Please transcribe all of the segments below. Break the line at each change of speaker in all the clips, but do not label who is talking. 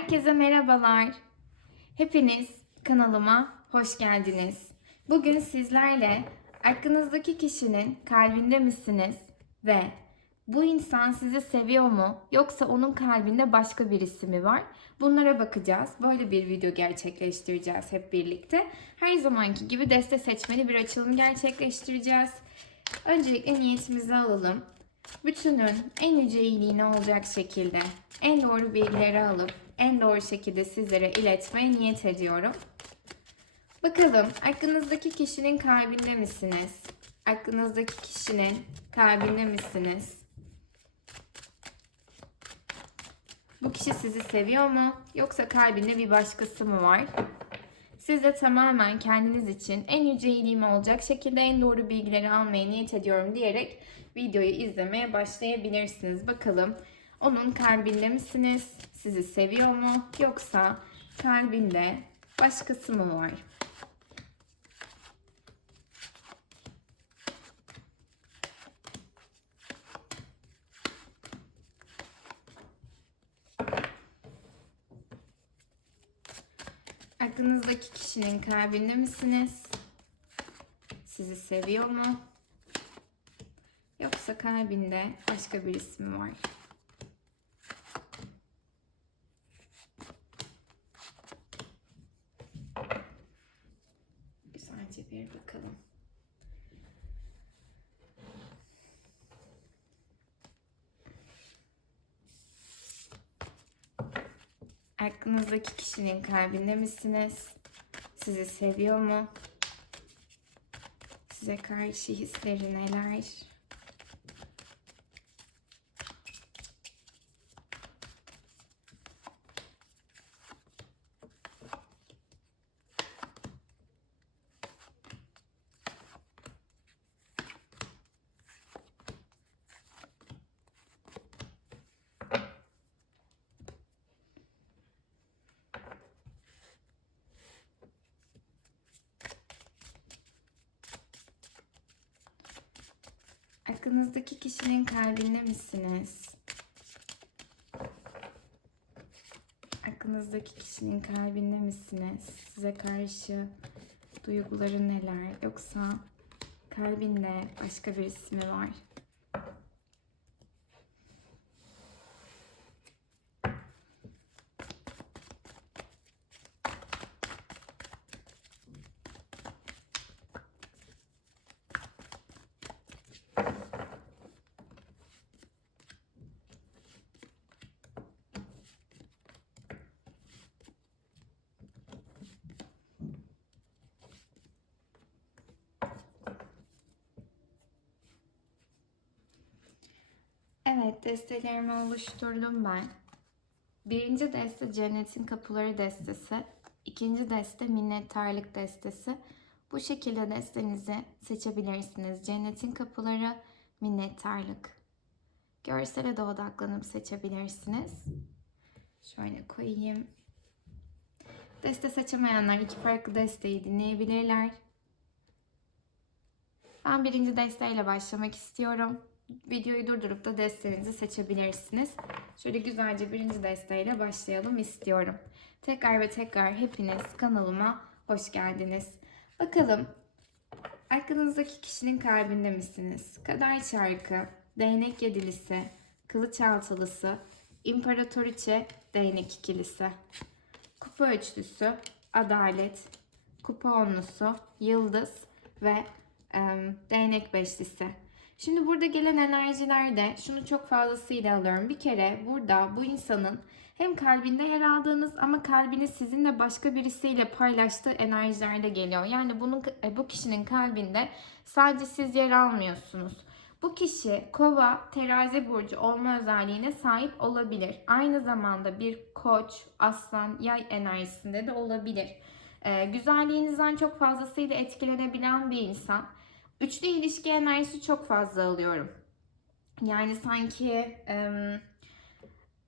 Herkese merhabalar. Hepiniz kanalıma hoş geldiniz. Bugün sizlerle aklınızdaki kişinin kalbinde misiniz ve bu insan sizi seviyor mu yoksa onun kalbinde başka birisi mi var? Bunlara bakacağız. Böyle bir video gerçekleştireceğiz hep birlikte. Her zamanki gibi deste seçmeli bir açılım gerçekleştireceğiz. Öncelikle niyetimizi alalım. Bütünün en yüce iyiliğine olacak şekilde en doğru bilgileri alıp en doğru şekilde sizlere iletmeye niyet ediyorum. Bakalım aklınızdaki kişinin kalbinde misiniz? Aklınızdaki kişinin kalbinde misiniz? Bu kişi sizi seviyor mu? Yoksa kalbinde bir başkası mı var? Siz de tamamen kendiniz için en yüce iyiliğim olacak şekilde en doğru bilgileri almaya niyet ediyorum diyerek videoyu izlemeye başlayabilirsiniz. Bakalım onun kalbinde misiniz? Sizi seviyor mu? Yoksa kalbinde başkası mı var? Aklınızdaki kişinin kalbinde misiniz? Sizi seviyor mu? Yoksa kalbinde başka birisi mi var? Güzelce bir bakalım. Aklınızdaki kişinin kalbinde misiniz? Sizi seviyor mu? Size karşı hisleri neler? Aklınızdaki kişinin kalbinde misiniz? Aklınızdaki kişinin kalbinde misiniz? Size karşı duyguları neler? Yoksa kalbinde başka birisi mi var? Evet, destelerimi oluşturdum ben. Birinci deste Cennetin Kapıları destesi. ikinci deste Minnettarlık destesi. Bu şekilde destenizi seçebilirsiniz. Cennetin Kapıları, Minnettarlık. Görsele de odaklanıp seçebilirsiniz. Şöyle koyayım. Deste seçemeyenler iki farklı desteği dinleyebilirler. Ben birinci desteğiyle başlamak istiyorum. Videoyu durdurup da destenizi seçebilirsiniz. Şöyle güzelce birinci desteğiyle başlayalım istiyorum. Tekrar ve tekrar hepiniz kanalıma hoş geldiniz. Bakalım aklınızdaki kişinin kalbinde misiniz? Kader çarkı, değnek yedilisi, kılıç altılısı, imparatoriçe, değnek ikilisi, kupa üçlüsü, adalet, kupa onlusu, yıldız ve em, değnek beşlisi. Şimdi burada gelen enerjilerde şunu çok fazlasıyla alıyorum. Bir kere burada bu insanın hem kalbinde yer aldığınız ama kalbini sizinle başka birisiyle paylaştığı enerjilerde geliyor. Yani bunun e, bu kişinin kalbinde sadece siz yer almıyorsunuz. Bu kişi kova, terazi burcu olma özelliğine sahip olabilir. Aynı zamanda bir koç, aslan, yay enerjisinde de olabilir. Ee, güzelliğinizden çok fazlasıyla etkilenebilen bir insan. Üçlü ilişki enerjisi çok fazla alıyorum. Yani sanki em,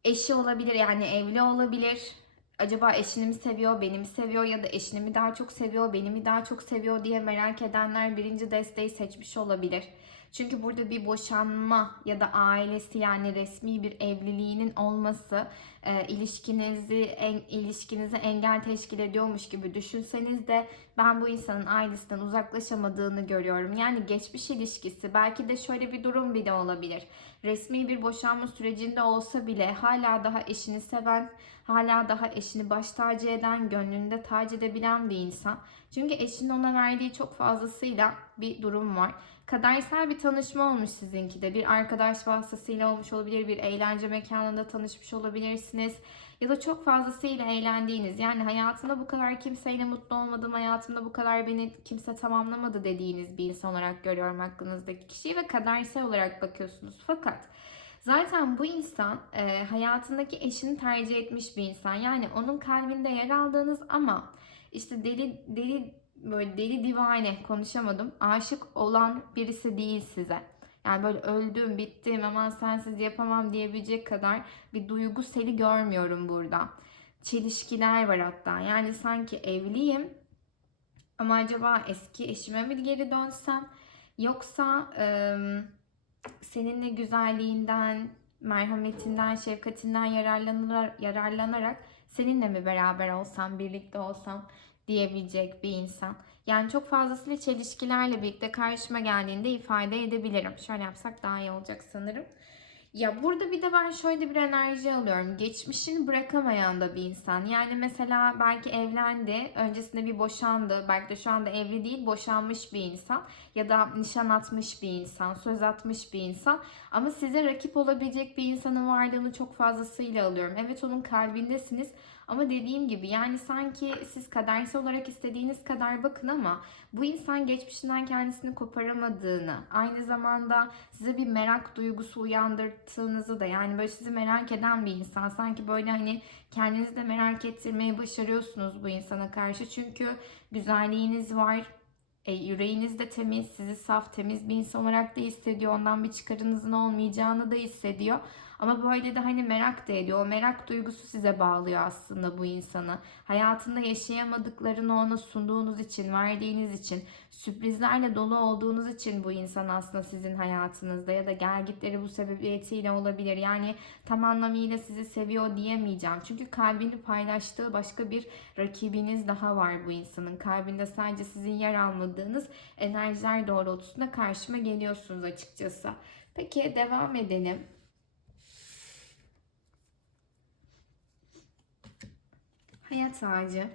eşi olabilir yani evli olabilir. Acaba eşini mi seviyor, beni mi seviyor ya da eşini mi daha çok seviyor, beni mi daha çok seviyor diye merak edenler birinci desteği seçmiş olabilir. Çünkü burada bir boşanma ya da ailesi yani resmi bir evliliğinin olması e, ilişkinizi en, ilişkinize engel teşkil ediyormuş gibi düşünseniz de ben bu insanın ailesinden uzaklaşamadığını görüyorum. Yani geçmiş ilişkisi belki de şöyle bir durum bile olabilir. Resmi bir boşanma sürecinde olsa bile hala daha eşini seven, hala daha eşini baş tacı eden, gönlünde tac edebilen bir insan. Çünkü eşinin ona verdiği çok fazlasıyla bir durum var. Kadersel bir tanışma olmuş sizinki de. Bir arkadaş vasıtasıyla olmuş olabilir, bir eğlence mekanında tanışmış olabilirsiniz. Ya da çok fazlasıyla eğlendiğiniz, yani hayatımda bu kadar kimseyle mutlu olmadım, hayatımda bu kadar beni kimse tamamlamadı dediğiniz bir insan olarak görüyorum aklınızdaki kişiyi ve kadersel olarak bakıyorsunuz. Fakat Zaten bu insan e, hayatındaki eşini tercih etmiş bir insan. Yani onun kalbinde yer aldığınız ama işte deli deli böyle deli divane konuşamadım. Aşık olan birisi değil size. Yani böyle öldüm, bittim, aman sensiz yapamam diyebilecek kadar bir duygu seli görmüyorum burada. Çelişkiler var hatta. Yani sanki evliyim ama acaba eski eşime mi geri dönsem? Yoksa e, seninle güzelliğinden, merhametinden, şefkatinden yararlanarak, yararlanarak seninle mi beraber olsam, birlikte olsam diyebilecek bir insan. Yani çok fazlasıyla çelişkilerle birlikte karşıma geldiğinde ifade edebilirim. Şöyle yapsak daha iyi olacak sanırım. Ya burada bir de ben şöyle bir enerji alıyorum. Geçmişini bırakamayan da bir insan. Yani mesela belki evlendi, öncesinde bir boşandı. Belki de şu anda evli değil, boşanmış bir insan. Ya da nişan atmış bir insan, söz atmış bir insan. Ama size rakip olabilecek bir insanın varlığını çok fazlasıyla alıyorum. Evet onun kalbindesiniz. Ama dediğim gibi yani sanki siz kadersel olarak istediğiniz kadar bakın ama bu insan geçmişinden kendisini koparamadığını, aynı zamanda size bir merak duygusu uyandırdığınızı da yani böyle sizi merak eden bir insan. Sanki böyle hani kendinizi de merak ettirmeyi başarıyorsunuz bu insana karşı. Çünkü güzelliğiniz var, e, yüreğiniz de temiz, sizi saf, temiz bir insan olarak da hissediyor. Ondan bir çıkarınızın olmayacağını da hissediyor. Ama böyle de hani merak da ediyor. O merak duygusu size bağlıyor aslında bu insanı. Hayatında yaşayamadıklarını ona sunduğunuz için, verdiğiniz için, sürprizlerle dolu olduğunuz için bu insan aslında sizin hayatınızda ya da gelgitleri bu sebebiyetiyle olabilir. Yani tam anlamıyla sizi seviyor diyemeyeceğim. Çünkü kalbini paylaştığı başka bir rakibiniz daha var bu insanın. Kalbinde sadece sizin yer almadığınız enerjiler doğrultusunda karşıma geliyorsunuz açıkçası. Peki devam edelim. Hayat ağacı.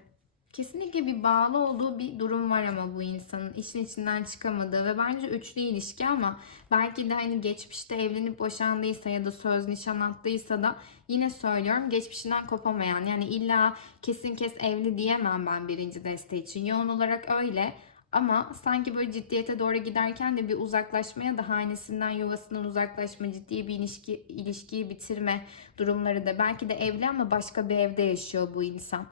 Kesinlikle bir bağlı olduğu bir durum var ama bu insanın işin içinden çıkamadığı ve bence üçlü ilişki ama belki de hani geçmişte evlenip boşandıysa ya da söz nişan attıysa da yine söylüyorum geçmişinden kopamayan yani illa kesin kes evli diyemem ben birinci deste için yoğun olarak öyle ama sanki böyle ciddiyete doğru giderken de bir uzaklaşmaya da hanesinden yuvasından uzaklaşma, ciddi bir ilişki, ilişkiyi bitirme durumları da belki de evli ama başka bir evde yaşıyor bu insan.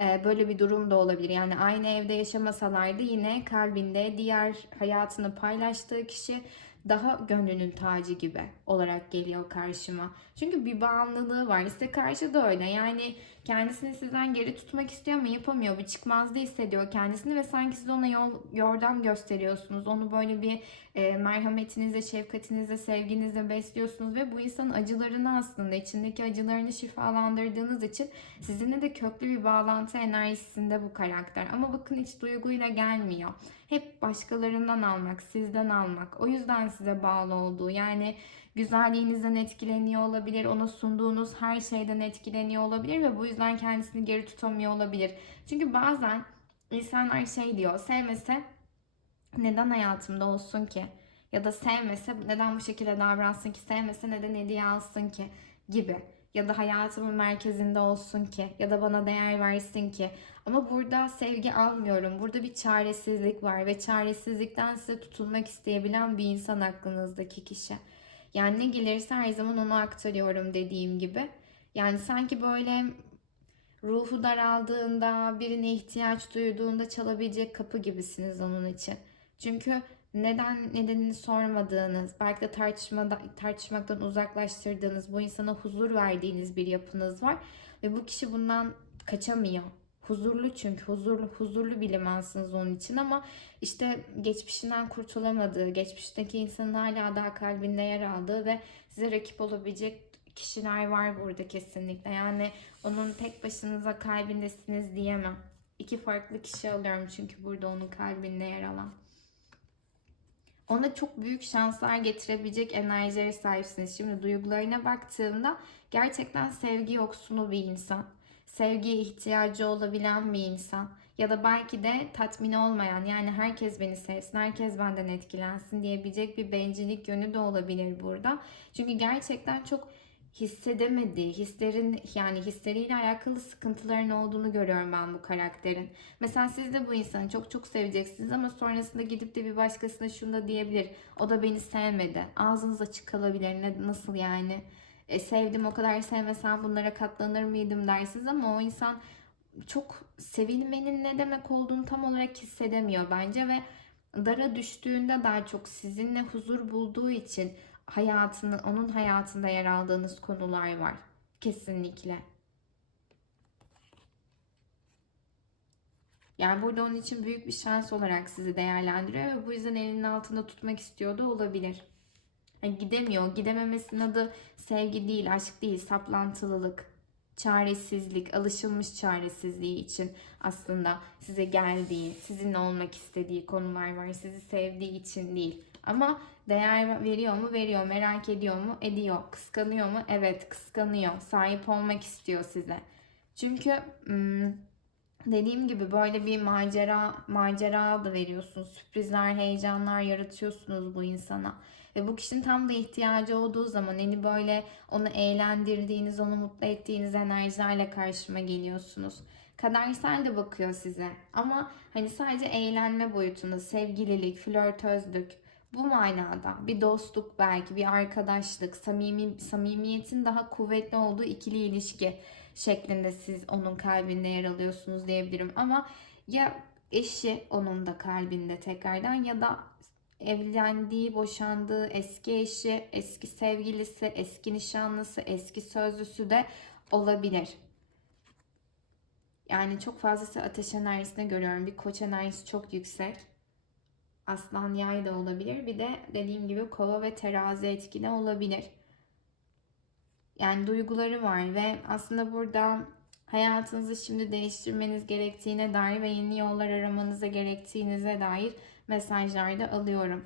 Ee, böyle bir durum da olabilir. Yani aynı evde yaşamasalardı yine kalbinde diğer hayatını paylaştığı kişi daha gönlünün tacı gibi olarak geliyor karşıma. Çünkü bir bağımlılığı var. Size karşı da öyle. Yani kendisini sizden geri tutmak istiyor ama yapamıyor. Bir çıkmazda hissediyor kendisini ve sanki siz ona yol, yordam gösteriyorsunuz. Onu böyle bir e, merhametinizle, şefkatinizle, sevginizle besliyorsunuz ve bu insanın acılarını aslında içindeki acılarını şifalandırdığınız için sizinle de köklü bir bağlantı enerjisinde bu karakter. Ama bakın hiç duyguyla gelmiyor. Hep başkalarından almak, sizden almak. O yüzden size bağlı olduğu. Yani güzelliğinizden etkileniyor olabilir. Ona sunduğunuz her şeyden etkileniyor olabilir ve bu yüzden kendisini geri tutamıyor olabilir. Çünkü bazen insanlar şey diyor, sevmese neden hayatımda olsun ki? Ya da sevmese neden bu şekilde davransın ki? Sevmese neden hediye alsın ki? Gibi. Ya da hayatımın merkezinde olsun ki? Ya da bana değer versin ki? Ama burada sevgi almıyorum. Burada bir çaresizlik var ve çaresizlikten size tutulmak isteyebilen bir insan aklınızdaki kişi. Yani ne gelirse her zaman onu aktarıyorum dediğim gibi. Yani sanki böyle ruhu daraldığında, birine ihtiyaç duyduğunda çalabilecek kapı gibisiniz onun için. Çünkü neden nedenini sormadığınız, belki de tartışmada, tartışmaktan uzaklaştırdığınız, bu insana huzur verdiğiniz bir yapınız var. Ve bu kişi bundan kaçamıyor. Huzurlu çünkü huzurlu huzurlu bir limansınız onun için ama işte geçmişinden kurtulamadığı, geçmişteki insanın hala daha kalbinde yer aldığı ve size rakip olabilecek kişiler var burada kesinlikle. Yani onun tek başınıza kalbindesiniz diyemem. İki farklı kişi alıyorum çünkü burada onun kalbinde yer alan. Ona çok büyük şanslar getirebilecek enerjilere sahipsiniz. Şimdi duygularına baktığımda gerçekten sevgi yoksunu bir insan. Sevgiye ihtiyacı olabilen bir insan. Ya da belki de tatmin olmayan yani herkes beni sevsin, herkes benden etkilensin diyebilecek bir bencillik yönü de olabilir burada. Çünkü gerçekten çok hissedemediği, hislerin yani hisleriyle alakalı sıkıntıların olduğunu görüyorum ben bu karakterin. Mesela siz de bu insanı çok çok seveceksiniz ama sonrasında gidip de bir başkasına şunu da diyebilir. O da beni sevmedi. Ağzınız açık kalabilir. Ne, nasıl yani? E, sevdim o kadar sevmesem bunlara katlanır mıydım dersiniz ama o insan çok sevilmenin ne demek olduğunu tam olarak hissedemiyor bence ve dara düştüğünde daha çok sizinle huzur bulduğu için hayatını, onun hayatında yer aldığınız konular var. Kesinlikle. Yani burada onun için büyük bir şans olarak sizi değerlendiriyor ve bu yüzden elinin altında tutmak istiyor da olabilir. Yani gidemiyor. Gidememesinin adı sevgi değil, aşk değil, saplantılılık, çaresizlik, alışılmış çaresizliği için aslında size geldiği, sizinle olmak istediği konular var. Sizi sevdiği için değil. Ama değer veriyor mu? Veriyor. Merak ediyor mu? Ediyor. Kıskanıyor mu? Evet, kıskanıyor. Sahip olmak istiyor size. Çünkü hmm, dediğim gibi böyle bir macera macera da veriyorsunuz. Sürprizler, heyecanlar yaratıyorsunuz bu insana. Ve bu kişinin tam da ihtiyacı olduğu zaman hani böyle onu eğlendirdiğiniz, onu mutlu ettiğiniz enerjilerle karşıma geliyorsunuz. Kadersel de bakıyor size. Ama hani sadece eğlenme boyutunda, sevgililik, flörtözlük, bu manada bir dostluk belki bir arkadaşlık, samimi samimiyetin daha kuvvetli olduğu ikili ilişki şeklinde siz onun kalbinde yer alıyorsunuz diyebilirim. Ama ya eşi onun da kalbinde tekrardan ya da evlendiği, boşandığı eski eşi, eski sevgilisi, eski nişanlısı, eski sözlüsü de olabilir. Yani çok fazlası ateş enerjisine görüyorum. Bir koç enerjisi çok yüksek. Aslan yay da olabilir. Bir de dediğim gibi kova ve terazi etkili olabilir. Yani duyguları var ve aslında burada hayatınızı şimdi değiştirmeniz gerektiğine dair ve yeni yollar aramanıza gerektiğinize dair mesajlar da alıyorum.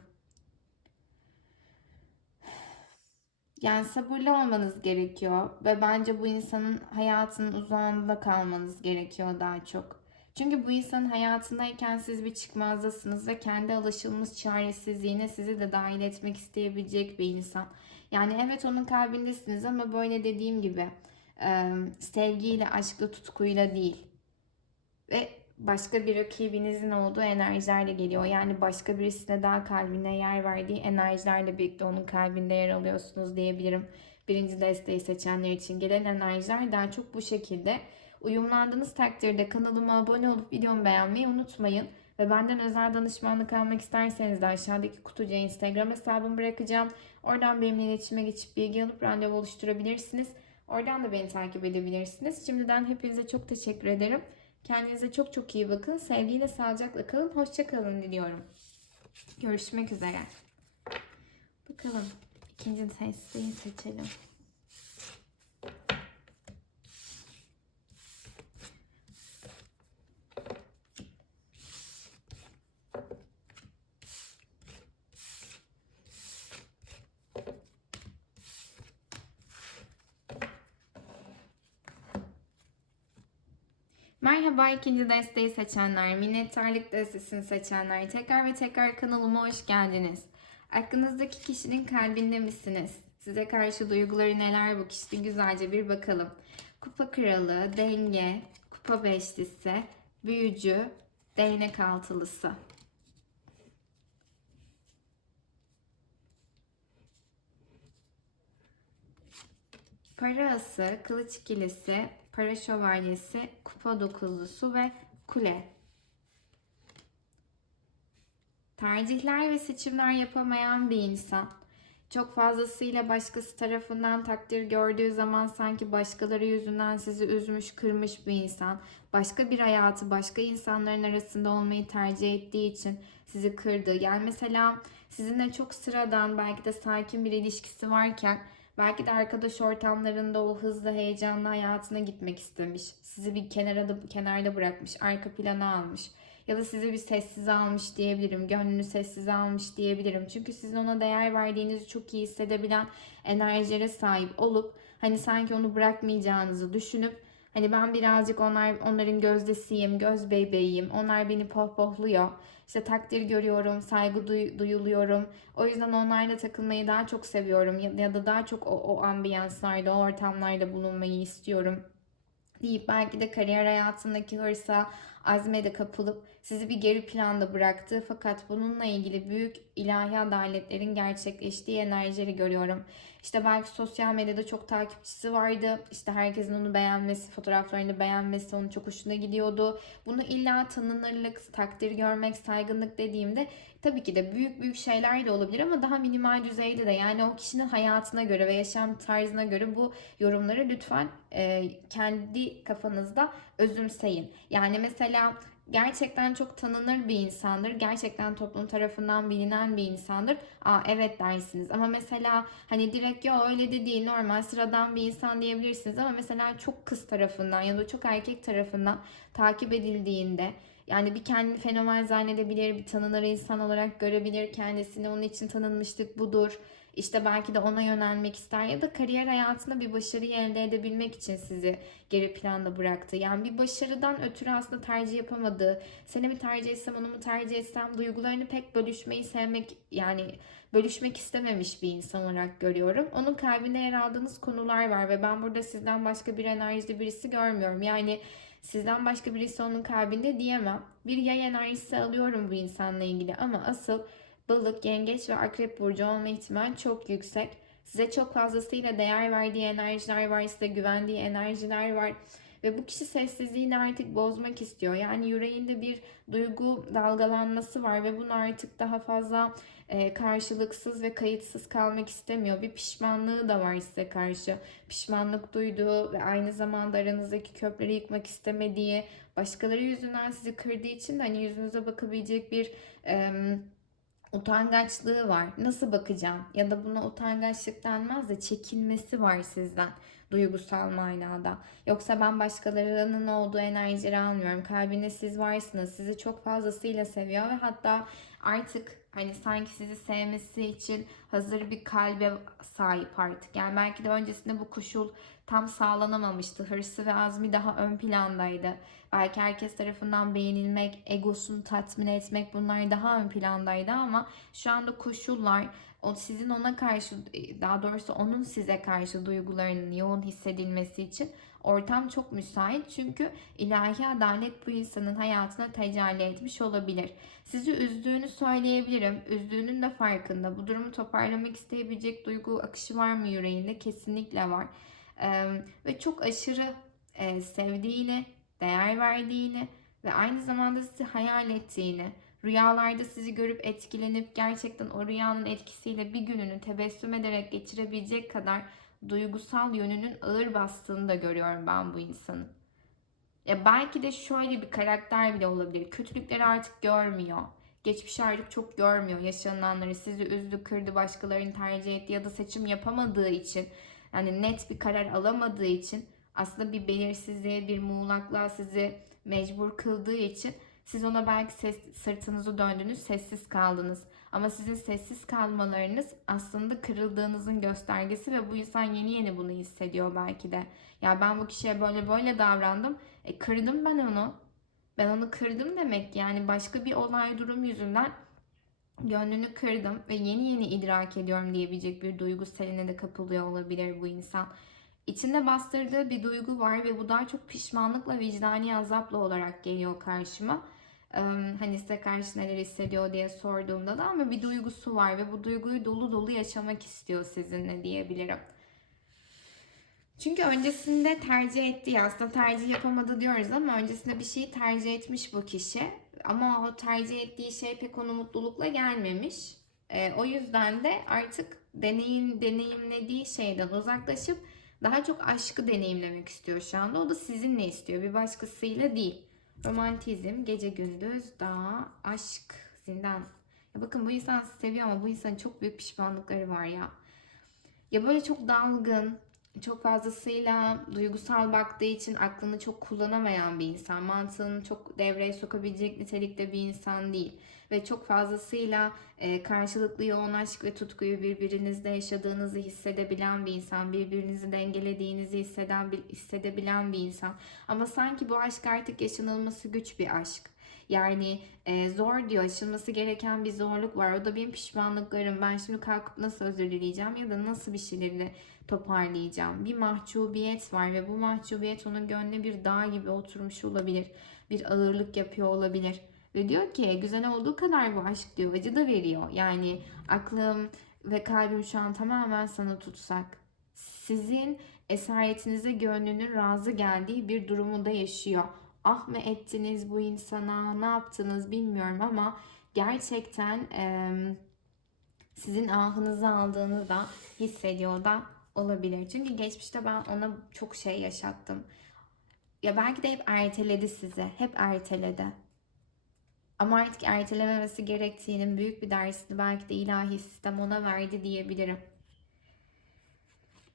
Yani sabırlı olmanız gerekiyor ve bence bu insanın hayatının uzağında kalmanız gerekiyor daha çok. Çünkü bu insanın hayatındayken siz bir çıkmazdasınız ve kendi alışılmış çaresizliğine sizi de dahil etmek isteyebilecek bir insan. Yani evet onun kalbindesiniz ama böyle dediğim gibi sevgiyle, aşkla, tutkuyla değil. Ve başka bir rakibinizin olduğu enerjilerle geliyor. Yani başka birisine daha kalbine yer verdiği enerjilerle birlikte onun kalbinde yer alıyorsunuz diyebilirim. Birinci desteği seçenler için gelen enerjiler daha çok bu şekilde. Uyumlandığınız takdirde kanalıma abone olup videomu beğenmeyi unutmayın. Ve benden özel danışmanlık almak isterseniz de aşağıdaki kutucuğa Instagram hesabımı bırakacağım. Oradan benimle iletişime geçip bilgi alıp randevu oluşturabilirsiniz. Oradan da beni takip edebilirsiniz. Şimdiden hepinize çok teşekkür ederim. Kendinize çok çok iyi bakın. Sevgiyle, sağlıcakla kalın. Hoşça kalın diliyorum. Görüşmek üzere. Bakalım ikinci testi seçelim. Merhaba ikinci desteği seçenler, minnettarlık destesini seçenler, tekrar ve tekrar kanalıma hoş geldiniz. Aklınızdaki kişinin kalbinde misiniz? Size karşı duyguları neler bu kişinin güzelce bir bakalım. Kupa kralı, denge, kupa beşlisi, büyücü, değnek altılısı. Para ası, kılıç ikilisi, para şövalyesi, kupa dokuzlusu ve kule. Tercihler ve seçimler yapamayan bir insan. Çok fazlasıyla başkası tarafından takdir gördüğü zaman sanki başkaları yüzünden sizi üzmüş, kırmış bir insan. Başka bir hayatı, başka insanların arasında olmayı tercih ettiği için sizi kırdı. Yani mesela sizinle çok sıradan, belki de sakin bir ilişkisi varken belki de arkadaş ortamlarında o hızlı, heyecanlı hayatına gitmek istemiş. Sizi bir kenara da, kenarda bırakmış, arka plana almış ya da sizi bir sessiz almış diyebilirim. Gönlünü sessiz almış diyebilirim. Çünkü sizin ona değer verdiğinizi çok iyi hissedebilen enerjilere sahip olup hani sanki onu bırakmayacağınızı düşünüp hani ben birazcık onlar onların gözdesiyim, göz bebeğiyim. Onlar beni pohpohluyor. İşte takdir görüyorum, saygı duy- duyuluyorum. O yüzden onlarla takılmayı daha çok seviyorum ya, ya da daha çok o, o ambiyanslarda, o ortamlarda bulunmayı istiyorum deyip belki de kariyer hayatındaki hırsa, azme de kapılıp sizi bir geri planda bıraktı. Fakat bununla ilgili büyük ilahi adaletlerin gerçekleştiği enerjileri görüyorum. İşte belki sosyal medyada çok takipçisi vardı. İşte herkesin onu beğenmesi, fotoğraflarını beğenmesi onun çok hoşuna gidiyordu. Bunu illa tanınırlık, takdir görmek, saygınlık dediğimde tabii ki de büyük büyük şeyler de olabilir ama daha minimal düzeyde de yani o kişinin hayatına göre ve yaşam tarzına göre bu yorumları lütfen e, kendi kafanızda özümseyin. Yani mesela gerçekten çok tanınır bir insandır. Gerçekten toplum tarafından bilinen bir insandır. Aa evet dersiniz. Ama mesela hani direkt ya öyle de değil normal sıradan bir insan diyebilirsiniz ama mesela çok kız tarafından ya da çok erkek tarafından takip edildiğinde yani bir kendini fenomen zannedebilir, bir tanınır insan olarak görebilir kendisini. Onun için tanınmışlık budur. İşte belki de ona yönelmek ister ya da kariyer hayatında bir başarıyı elde edebilmek için sizi geri planda bıraktı. Yani bir başarıdan ötürü aslında tercih yapamadığı, seni mi tercih etsem onu mu tercih etsem duygularını pek bölüşmeyi sevmek yani bölüşmek istememiş bir insan olarak görüyorum. Onun kalbinde yer aldığınız konular var ve ben burada sizden başka bir enerjide birisi görmüyorum. Yani sizden başka birisi onun kalbinde diyemem. Bir yay enerjisi alıyorum bu insanla ilgili ama asıl balık, yengeç ve akrep burcu olma ihtimali çok yüksek. Size çok fazlasıyla değer verdiği enerjiler var, size güvendiği enerjiler var. Ve bu kişi sessizliğini artık bozmak istiyor. Yani yüreğinde bir duygu dalgalanması var ve bunu artık daha fazla e, karşılıksız ve kayıtsız kalmak istemiyor. Bir pişmanlığı da var size karşı. Pişmanlık duyduğu ve aynı zamanda aranızdaki köprüleri yıkmak istemediği, başkaları yüzünden sizi kırdığı için de hani yüzünüze bakabilecek bir e, utangaçlığı var. Nasıl bakacağım? Ya da buna utangaçlık denmez de çekinmesi var sizden duygusal manada. Yoksa ben başkalarının olduğu enerjileri almıyorum. Kalbinde siz varsınız. Sizi çok fazlasıyla seviyor ve hatta artık hani sanki sizi sevmesi için hazır bir kalbe sahip artık. Yani belki de öncesinde bu koşul tam sağlanamamıştı. Hırsı ve azmi daha ön plandaydı. Belki herkes tarafından beğenilmek, egosunu tatmin etmek bunlar daha ön plandaydı ama şu anda koşullar o sizin ona karşı daha doğrusu onun size karşı duygularının yoğun hissedilmesi için ortam çok müsait. Çünkü ilahi adalet bu insanın hayatına tecelli etmiş olabilir. Sizi üzdüğünü söyleyebilirim. Üzdüğünün de farkında. Bu durumu toparlamak isteyebilecek duygu akışı var mı yüreğinde? Kesinlikle var. Ee, ve çok aşırı e, sevdiğini, değer verdiğini ve aynı zamanda sizi hayal ettiğini, rüyalarda sizi görüp etkilenip gerçekten o rüyanın etkisiyle bir gününü tebessüm ederek geçirebilecek kadar duygusal yönünün ağır bastığını da görüyorum ben bu insanın. Ya belki de şöyle bir karakter bile olabilir. Kötülükleri artık görmüyor. Geçmişi artık çok görmüyor. Yaşananları sizi üzdü, kırdı, başkalarını tercih etti ya da seçim yapamadığı için yani net bir karar alamadığı için aslında bir belirsizliğe, bir muğlaklığa sizi mecbur kıldığı için siz ona belki ses, sırtınızı döndünüz, sessiz kaldınız. Ama sizin sessiz kalmalarınız aslında kırıldığınızın göstergesi ve bu insan yeni yeni bunu hissediyor belki de. Ya ben bu kişiye böyle böyle davrandım. E kırdım ben onu. Ben onu kırdım demek yani başka bir olay durum yüzünden gönlünü kırdım ve yeni yeni idrak ediyorum diyebilecek bir duygu seline de kapılıyor olabilir bu insan. İçinde bastırdığı bir duygu var ve bu daha çok pişmanlıkla, vicdani azapla olarak geliyor karşıma. Hani size karşı neler hissediyor diye sorduğumda da ama bir duygusu var ve bu duyguyu dolu dolu yaşamak istiyor sizinle diyebilirim. Çünkü öncesinde tercih etti aslında tercih yapamadı diyoruz ama öncesinde bir şeyi tercih etmiş bu kişi. Ama o tercih ettiği şey pek onu mutlulukla gelmemiş. Ee, o yüzden de artık deneyim, deneyimlediği şeyden uzaklaşıp daha çok aşkı deneyimlemek istiyor şu anda. O da sizinle istiyor. Bir başkasıyla değil. Romantizm, gece gündüz, dağ, aşk, zindan. Ya bakın bu insan sizi seviyor ama bu insanın çok büyük pişmanlıkları var ya. Ya böyle çok dalgın, çok fazlasıyla duygusal baktığı için aklını çok kullanamayan bir insan. Mantığını çok devreye sokabilecek nitelikte bir insan değil. Ve çok fazlasıyla e, karşılıklı yoğun aşk ve tutkuyu birbirinizde yaşadığınızı hissedebilen bir insan. Birbirinizi dengelediğinizi hisseden, hissedebilen bir insan. Ama sanki bu aşk artık yaşanılması güç bir aşk. Yani e, zor diyor, aşılması gereken bir zorluk var. O da benim pişmanlıklarım. Ben şimdi kalkıp nasıl özür dileyeceğim ya da nasıl bir şeyleri toparlayacağım. Bir mahcubiyet var ve bu mahcubiyet onun gönlüne bir dağ gibi oturmuş olabilir. Bir ağırlık yapıyor olabilir. Ve diyor ki güzel olduğu kadar bu aşk diyor. Acı da veriyor. Yani aklım ve kalbim şu an tamamen sana tutsak. Sizin esaretinize gönlünün razı geldiği bir durumu da yaşıyor. Ah mı ettiniz bu insana, ne yaptınız bilmiyorum ama gerçekten e, sizin ahınızı aldığını da hissediyor da olabilir. Çünkü geçmişte ben ona çok şey yaşattım. Ya belki de hep erteledi size. Hep erteledi. Ama artık ertelememesi gerektiğinin büyük bir dersini belki de ilahi sistem ona verdi diyebilirim.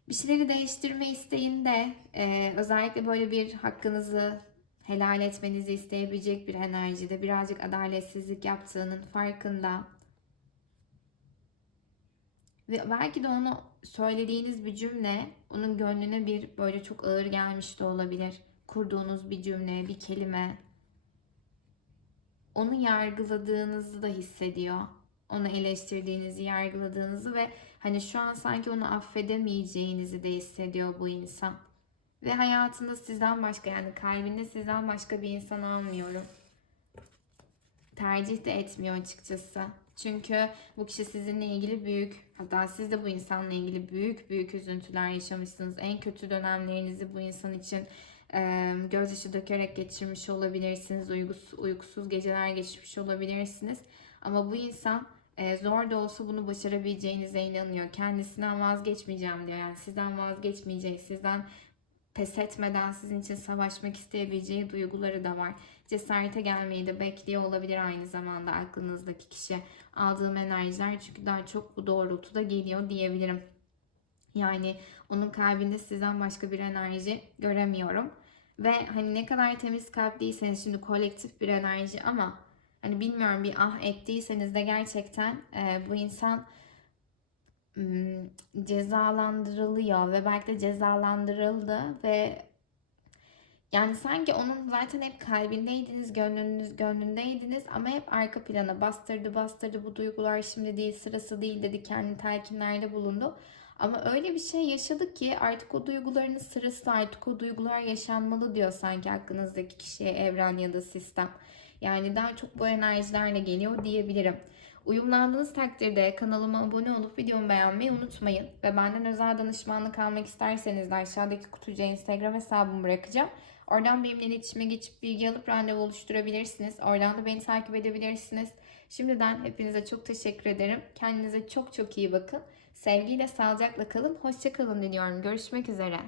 Bir şeyleri değiştirme isteğinde e, özellikle böyle bir hakkınızı helal etmenizi isteyebilecek bir enerjide birazcık adaletsizlik yaptığının farkında. Ve belki de onu söylediğiniz bir cümle onun gönlüne bir böyle çok ağır gelmiş de olabilir. Kurduğunuz bir cümle, bir kelime. Onu yargıladığınızı da hissediyor. Onu eleştirdiğinizi, yargıladığınızı ve hani şu an sanki onu affedemeyeceğinizi de hissediyor bu insan. Ve hayatında sizden başka yani kalbinde sizden başka bir insan almıyorum. Tercih de etmiyor açıkçası. Çünkü bu kişi sizinle ilgili büyük, hatta siz de bu insanla ilgili büyük büyük üzüntüler yaşamışsınız. En kötü dönemlerinizi bu insan için e, gözyaşı dökerek geçirmiş olabilirsiniz. Uygus, uykusuz geceler geçirmiş olabilirsiniz. Ama bu insan zor da olsa bunu başarabileceğinize inanıyor. Kendisinden vazgeçmeyeceğim diyor. Yani sizden vazgeçmeyecek, sizden pes etmeden sizin için savaşmak isteyebileceği duyguları da var. Cesarete gelmeyi de bekliyor olabilir aynı zamanda aklınızdaki kişi. Aldığım enerjiler çünkü daha çok bu doğrultuda geliyor diyebilirim. Yani onun kalbinde sizden başka bir enerji göremiyorum. Ve hani ne kadar temiz kalpliyseniz şimdi kolektif bir enerji ama hani bilmiyorum bir ah ettiyseniz de gerçekten e, bu insan ım, cezalandırılıyor ve belki de cezalandırıldı ve yani sanki onun zaten hep kalbindeydiniz, gönlünüz gönlündeydiniz ama hep arka plana bastırdı bastırdı bu duygular şimdi değil sırası değil dedi kendi telkinlerde bulundu. Ama öyle bir şey yaşadık ki artık o duyguların sırası artık o duygular yaşanmalı diyor sanki aklınızdaki kişiye evren ya da sistem. Yani daha çok bu enerjilerle geliyor diyebilirim. Uyumlandığınız takdirde kanalıma abone olup videomu beğenmeyi unutmayın. Ve benden özel danışmanlık almak isterseniz de aşağıdaki kutucuğa Instagram hesabımı bırakacağım. Oradan benimle iletişime geçip bilgi alıp randevu oluşturabilirsiniz. Oradan da beni takip edebilirsiniz. Şimdiden hepinize çok teşekkür ederim. Kendinize çok çok iyi bakın. Sevgiyle, sağlıcakla kalın. Hoşçakalın diliyorum. Görüşmek üzere.